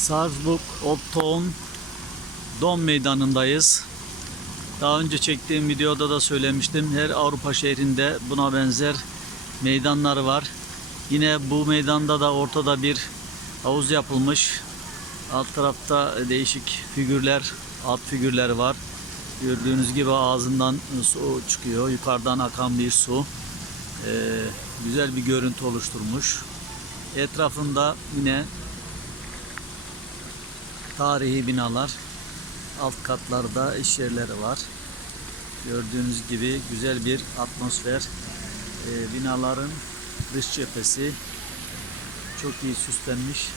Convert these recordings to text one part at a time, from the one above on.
Salzburg Old Town Dom Meydanı'ndayız. Daha önce çektiğim videoda da söylemiştim. Her Avrupa şehrinde buna benzer meydanlar var. Yine bu meydanda da ortada bir havuz yapılmış. Alt tarafta değişik figürler, at figürleri var. Gördüğünüz gibi ağzından su çıkıyor. Yukarıdan akan bir su. Ee, güzel bir görüntü oluşturmuş. Etrafında yine tarihi binalar. Alt katlarda iş yerleri var. Gördüğünüz gibi güzel bir atmosfer. Ee, binaların dış cephesi çok iyi süslenmiş.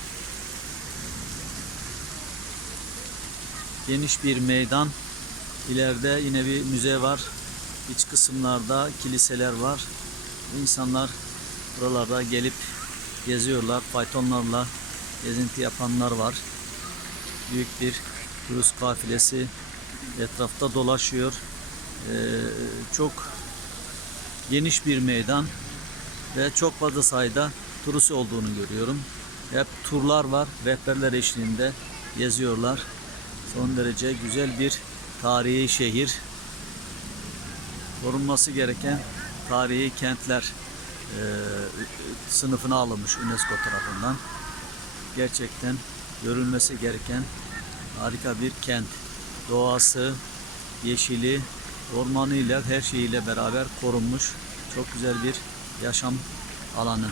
Geniş bir meydan. İleride yine bir müze var. İç kısımlarda kiliseler var. İnsanlar buralarda gelip geziyorlar. Faytonlarla gezinti yapanlar var. Büyük bir turist kafilesi etrafta dolaşıyor. Ee, çok geniş bir meydan ve çok fazla sayıda turist olduğunu görüyorum. Hep turlar var. Rehberler eşliğinde geziyorlar. Son derece güzel bir tarihi şehir. Korunması gereken tarihi kentler e, sınıfına alınmış UNESCO tarafından. Gerçekten görülmesi gereken harika bir kent. Doğası, yeşili, ormanıyla her şeyiyle beraber korunmuş çok güzel bir yaşam alanı.